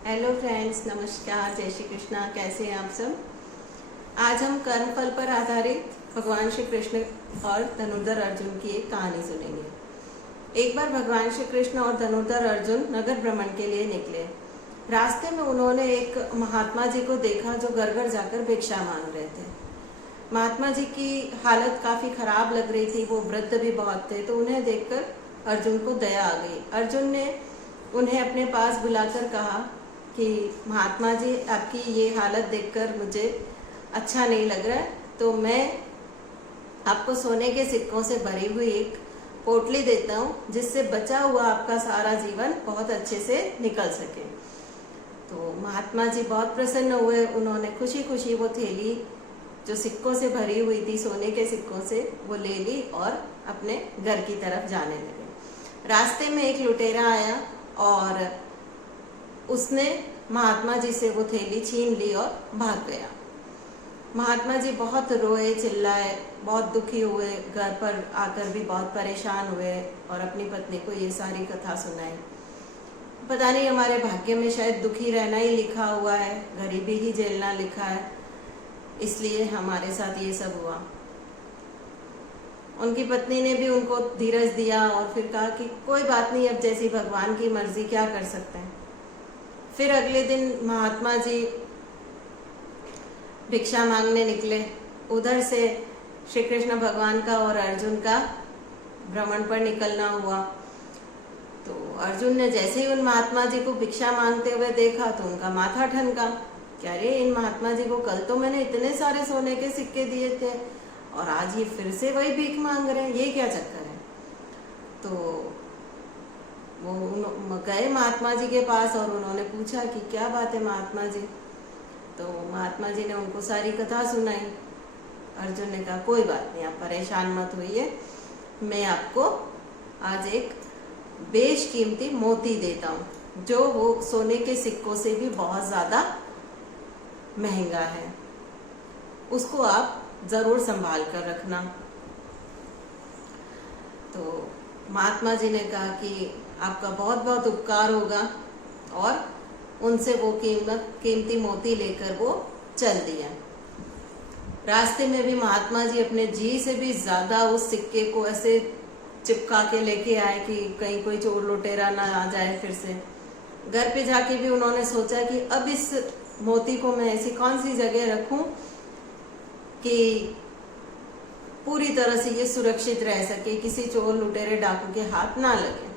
Hello friends, नमस्कार, जय श्री कृष्णा। कैसे हैं आप सब। आज हम कर्मफल पर आधारित भगवान श्री कृष्ण और धनुर्धर अर्जुन की एक कहानी सुनेंगे। एक बार भगवान श्री कृष्ण और धनुर्धर अर्जुन नगर भ्रमण के लिए निकले। रास्ते में उन्होंने एक महात्मा जी को देखा जो घर घर जाकर भिक्षा मांग रहे थे। महात्मा जी की हालत काफी खराब लग रही थी, वो वृद्ध भी बहुत थे, तो उन्हें देखकर अर्जुन को दया आ गई। अर्जुन ने उन्हें अपने पास बुलाकर कहा कि महात्मा जी, आपकी ये हालत देखकर मुझे अच्छा नहीं लग रहा है, तो मैं आपको सोने के सिक्कों से भरी हुई एक पोटली देता हूँ, जिससे बचा हुआ आपका सारा जीवन बहुत अच्छे से निकल सके। तो महात्मा जी बहुत प्रसन्न हुए। उन्होंने खुशी खुशी वो थैली जो सिक्कों से भरी हुई थी, सोने के सिक्कों से, वो ले ली और अपने घर की तरफ जाने लगे। रास्ते में एक लुटेरा आया और उसने महात्मा जी से वो थैली छीन ली और भाग गया। महात्मा जी बहुत रोए, चिल्लाए, बहुत दुखी हुए, घर पर आकर भी बहुत परेशान हुए और अपनी पत्नी को ये सारी कथा सुनाई। पता नहीं, हमारे भाग्य में शायद दुखी रहना ही लिखा हुआ है, गरीबी ही झेलना लिखा है, इसलिए हमारे साथ ये सब हुआ। उनकी पत्नी ने भी उनको धीरज दिया और फिर कहा कि कोई बात नहीं, अब जैसी भगवान की मर्जी, क्या कर सकते हैं। फिर अगले दिन महात्मा जी भिक्षा मांगने निकले। उधर से श्री कृष्ण भगवान का और अर्जुन का भ्रमण पर निकलना हुआ। तो अर्जुन ने जैसे ही उन महात्मा जी को भिक्षा मांगते हुए देखा तो उनका माथा ठनका। क्या रे, इन महात्मा जी को कल तो मैंने इतने सारे सोने के सिक्के दिए थे और आज ये फिर से वही भीख मांग रहे हैं, ये क्या चक्कर है। तो वो गए महात्मा जी के पास और उन्होंने पूछा कि क्या बात है महात्मा जी। तो महात्मा जी ने उनको सारी कथा सुनाई। अर्जुन ने कहा कोई बात नहीं, आप परेशान मत होइए, मैं आपको आज एक बेशकीमती मोती देता हूँ, जो वो सोने के सिक्कों से भी बहुत ज्यादा महंगा है, उसको आप जरूर संभाल कर रखना। तो महात्मा जी ने कहा कि आपका बहुत बहुत उपकार होगा, और उनसे वो कीमती मोती लेकर वो चल दिया। रास्ते में भी महात्मा जी अपने जी से भी ज्यादा उस सिक्के को ऐसे चिपका के लेके आए कि कहीं कोई चोर लुटेरा ना आ जाए फिर से। घर पे जाके भी उन्होंने सोचा कि अब इस मोती को मैं ऐसी कौन सी जगह रखूं कि पूरी तरह से ये सुरक्षित रह सके, किसी चोर लुटेरे डाकू के हाथ ना लगे।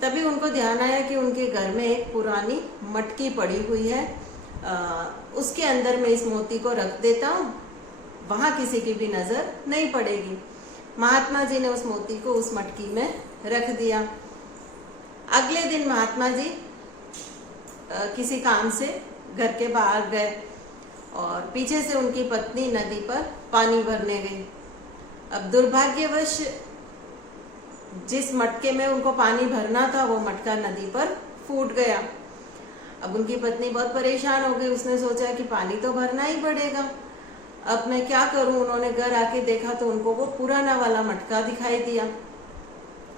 तभी उनको ध्यान आया कि उनके घर में एक पुरानी मटकी पड़ी हुई है, उसके अंदर मैं इस मोती को रख देता हूँ, वहां किसी की भी नजर नहीं पड़ेगी। महात्मा जी ने उस मोती को उस मटकी में रख दिया। अगले दिन महात्मा जी किसी काम से घर के बाहर गए और पीछे से उनकी पत्नी नदी पर पानी भरने गई। अब दुर्भाग्यवश जिस मटके में उनको पानी भरना था, वो मटका नदी पर फूट गया। अब उनकी पत्नी बहुत परेशान हो गई। उसने सोचा कि पानी तो भरना ही पड़ेगा, अब मैं क्या करूं। उन्होंने घर आके देखा तो उनको वो पुराना वाला मटका दिखाई दिया।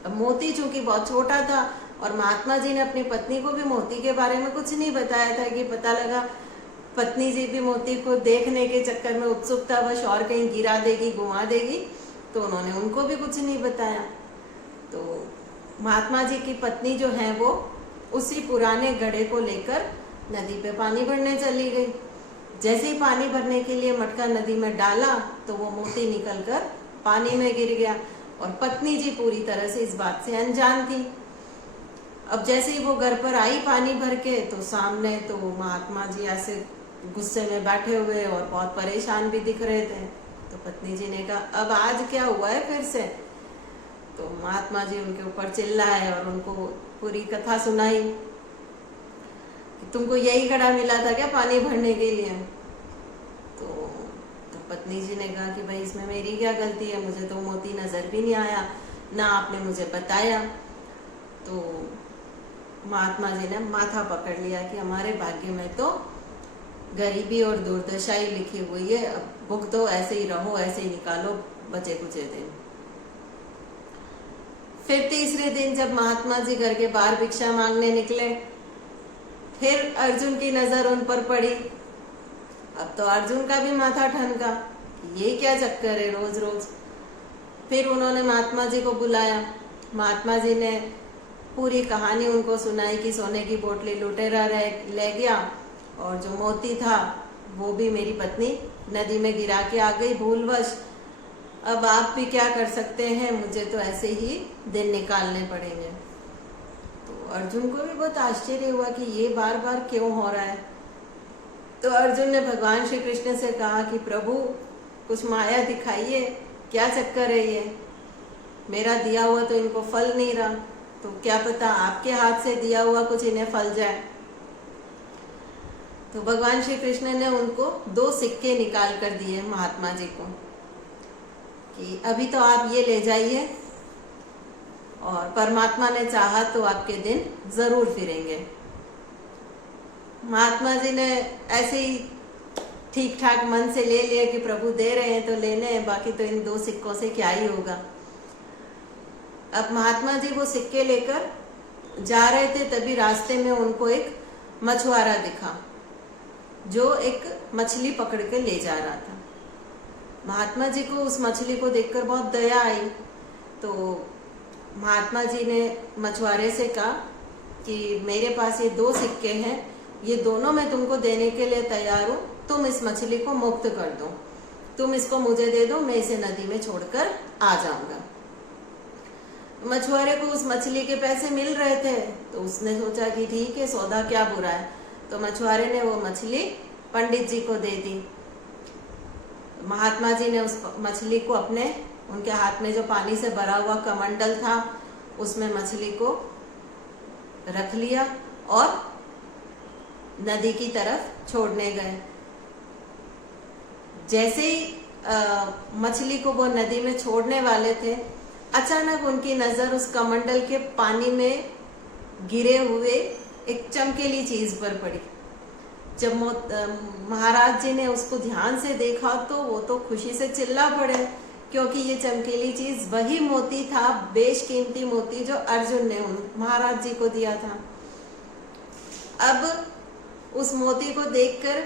अब मोती चूंकि बहुत छोटा था और महात्मा जी ने अपनी पत्नी को भी मोती के बारे में कुछ नहीं बताया था, कि पता लगा पत्नी जी भी मोती को देखने के चक्कर में उत्सुकतावश और कहीं गिरा देगी, घुमा देगी, तो उन्होंने उनको भी कुछ नहीं बताया। तो महात्मा जी की पत्नी जो है वो उसी पुराने घड़े को लेकर नदी पे पानी भरने चली गई। जैसे ही पानी भरने के लिए मटका नदी में डाला तो वो मोती निकलकर पानी में गिर गया, और पत्नी जी पूरी तरह से इस बात से अनजान थी। अब जैसे ही वो घर पर आई पानी भर के, तो सामने तो महात्मा जी ऐसे गुस्से में बैठे हुए और बहुत परेशान भी दिख रहे थे। तो पत्नी जी ने कहा अब आज क्या हुआ है फिर से। तो महात्मा जी उनके ऊपर चिल्लाए और उनको पूरी कथा सुनाई कि तुमको यही घड़ा मिला था क्या पानी भरने के लिए। तो पत्नी जी ने कहा कि भाई इसमें मेरी क्या गलती है, मुझे तो मोती नजर भी नहीं आया, ना आपने मुझे बताया। तो महात्मा जी ने माथा पकड़ लिया कि हमारे भाग्य में तो गरीबी और दुर्दशा ही लिखी हुई है, अब भुगतो, ऐसे ही रहो, ऐसे ही निकालो बचे कुचे दिन। फिर तीसरे दिन जब महात्मा जी घर के बाहर भिक्षा मांगने निकले फिर अर्जुन की नजर उन पर पड़ी। अब तो अर्जुन का भी माथा ठनका, ये क्या चक्कर है रोज रोज। फिर उन्होंने महात्मा जी को बुलाया। महात्मा जी ने पूरी कहानी उनको सुनाई कि सोने की पोटली लुटेरा ले गया और जो मोती था वो भी मेरी पत्नी नदी में गिरा के आ गई भूलवश। अब आप भी क्या कर सकते हैं, मुझे तो ऐसे ही दिन निकालने पड़ेंगे। तो अर्जुन को भी बहुत आश्चर्य हुआ कि ये बार बार क्यों हो रहा है। तो अर्जुन ने भगवान श्री कृष्ण से कहा कि प्रभु कुछ माया दिखाइए, क्या चक्कर है ये, मेरा दिया हुआ तो इनको फल नहीं रहा, तो क्या पता आपके हाथ से दिया हुआ कुछ इन्हें फल जाए। तो भगवान श्री कृष्ण ने उनको 2 सिक्के निकाल कर दिए महात्मा जी को कि अभी तो आप ये ले जाइए और परमात्मा ने चाहा तो आपके दिन जरूर फिरेंगे। महात्मा जी ने ऐसे ही ठीक ठाक मन से ले लिया कि प्रभु दे रहे हैं तो लेने हैं, बाकी तो इन 2 सिक्कों से क्या ही होगा। अब महात्मा जी वो सिक्के लेकर जा रहे थे, तभी रास्ते में उनको एक मछुआरा दिखा जो एक मछली पकड़ के ले जा रहा था। महात्मा जी को उस मछली को देखकर बहुत दया आई, तो महात्मा जी ने मछुआरे से कहा कि मेरे पास ये 2 सिक्के हैं, ये दोनों मैं तुमको देने के लिए तैयार हूँ, तुम इस मछली को मुक्त कर दो, तुम इसको मुझे दे दो, मैं इसे नदी में छोड़कर आ जाऊंगा। मछुआरे को उस मछली के पैसे मिल रहे थे, तो उसने सोचा कि ठीक है, सौदा क्या बुरा है। तो मछुआरे ने वो मछली पंडित जी को दे दी। महात्मा जी ने उस मछली को उनके हाथ में जो पानी से भरा हुआ कमंडल था उसमें मछली को रख लिया और नदी की तरफ छोड़ने गए। जैसे ही मछली को वो नदी में छोड़ने वाले थे, अचानक उनकी नजर उस कमंडल के पानी में गिरे हुए एक चमकीली चीज पर पड़ी। जब महाराज जी ने उसको ध्यान से देखा तो वो तो खुशी से चिल्ला पड़े, क्योंकि ये चमकीली चीज वही मोती था, बेशकीमती मोती जो अर्जुन ने महाराज जी को दिया था। अब उस मोती को देखकर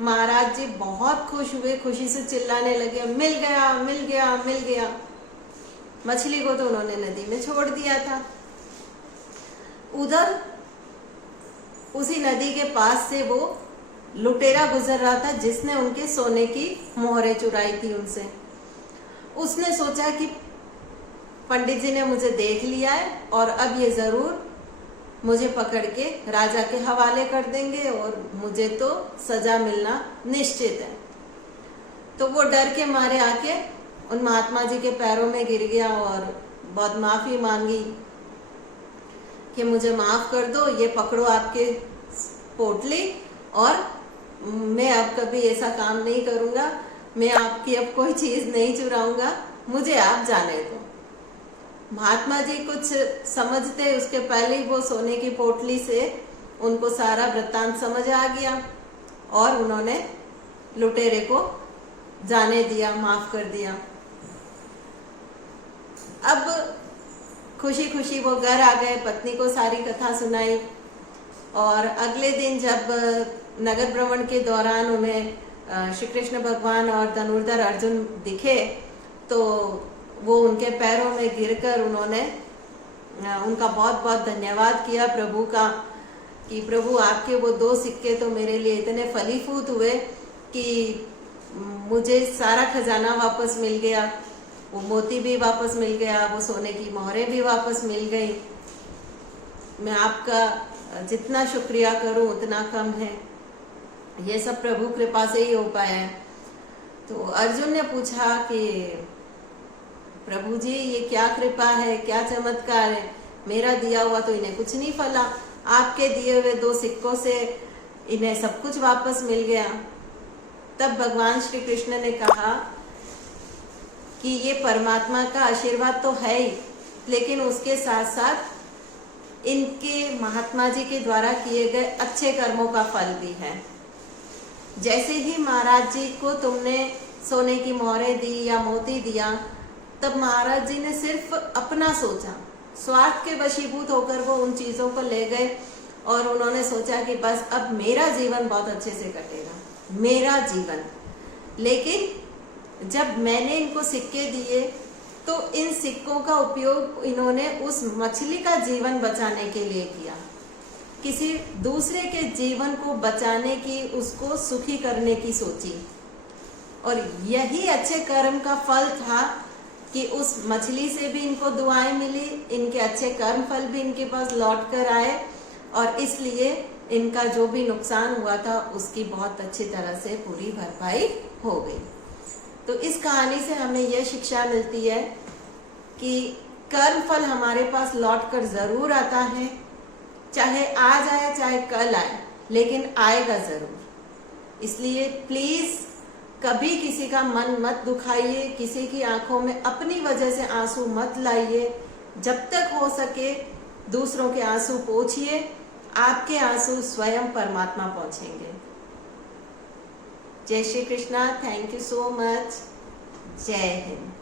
महाराज जी बहुत खुश हुए, खुशी से चिल्लाने लगे, मिल गया मिल गया मिल गया। मछली को तो उन्होंने नदी में छोड़ दिया था। उधर उसी नदी के पास से वो लुटेरा गुजर रहा था जिसने उनके सोने की मोहरें चुराई थी उनसे। उसने सोचा कि पंडित जी ने मुझे देख लिया है और अब ये जरूर मुझे पकड़ के राजा के हवाले कर देंगे और मुझे तो सजा मिलना निश्चित है। तो वो डर के मारे आके उन महात्मा जी के पैरों में गिर गया और बहुत माफी मांगी कि मुझे माफ कर दो, ये पकड़ो आपके पोटली और मैं अब कभी ऐसा काम नहीं करूंगा, मैं आपकी अब कोई चीज नहीं चुराऊंगा, मुझे आप जाने दो। महात्मा जी कुछ समझते उसके पहले ही वो सोने की पोटली से उनको सारा वृत्तांत समझ आ गया और उन्होंने लुटेरे को जाने दिया, माफ कर दिया। अब खुशी खुशी वो घर आ गए, पत्नी को सारी कथा सुनाई और अगले दिन जब नगर भ्रमण के दौरान उन्हें श्री कृष्ण भगवान और धनुर्धर अर्जुन दिखे तो वो उनके पैरों में गिरकर उन्होंने उनका बहुत बहुत धन्यवाद किया प्रभु का कि प्रभु आपके वो 2 सिक्के तो मेरे लिए इतने फलीभूत हुए कि मुझे सारा खजाना वापस मिल गया, वो मोती भी वापस मिल गया, वो सोने की मोहरें भी वापस मिल गई। मैं आपका जितना शुक्रिया करूं उतना कम है, ये सब प्रभु कृपा से ही हो पाया है। तो अर्जुन ने पूछा कि प्रभु जी ये क्या कृपा है, क्या चमत्कार है, मेरा दिया हुआ तो इन्हें कुछ नहीं फला, आपके दिए हुए 2 सिक्कों से इन्हें सब कुछ वापस मिल गया। तब भगवान श्री कृष्ण ने कहा कि ये परमात्मा का आशीर्वाद तो है ही, लेकिन उसके साथ साथ इनके महात्मा जी के द्वारा किए गए अच्छे कर्मों का फल भी है। जैसे ही महाराज जी को तुमने सोने की मोहरें दी या मोती दिया, तब महाराज जी ने सिर्फ अपना सोचा, स्वार्थ के वशीभूत होकर वो उन चीजों को ले गए और उन्होंने सोचा कि बस अब मेरा जीवन बहुत अच्छे से कटेगा, मेरा जीवन। लेकिन जब मैंने इनको सिक्के दिए तो इन सिक्कों का उपयोग इन्होंने उस मछली का जीवन बचाने के लिए किया, किसी दूसरे के जीवन को बचाने की, उसको सुखी करने की सोची। और यही अच्छे कर्म का फल था कि उस मछली से भी इनको दुआएं मिली, इनके अच्छे कर्म फल भी इनके पास लौट कर आए, और इसलिए इनका जो भी नुकसान हुआ था उसकी बहुत अच्छी तरह से पूरी भरपाई हो गई। तो इस कहानी से हमें यह शिक्षा मिलती है कि कर्म फल हमारे पास लौट कर जरूर आता है, चाहे आज आए चाहे कल आए, लेकिन आएगा जरूर। इसलिए प्लीज कभी किसी का मन मत दुखाइए, किसी की आंखों में अपनी वजह से आंसू मत लाइए। जब तक हो सके दूसरों के आंसू पोंछिए, आपके आंसू स्वयं परमात्मा पहुंचेंगे। जय Shri Krishna. Thank you so much. जय हिंद।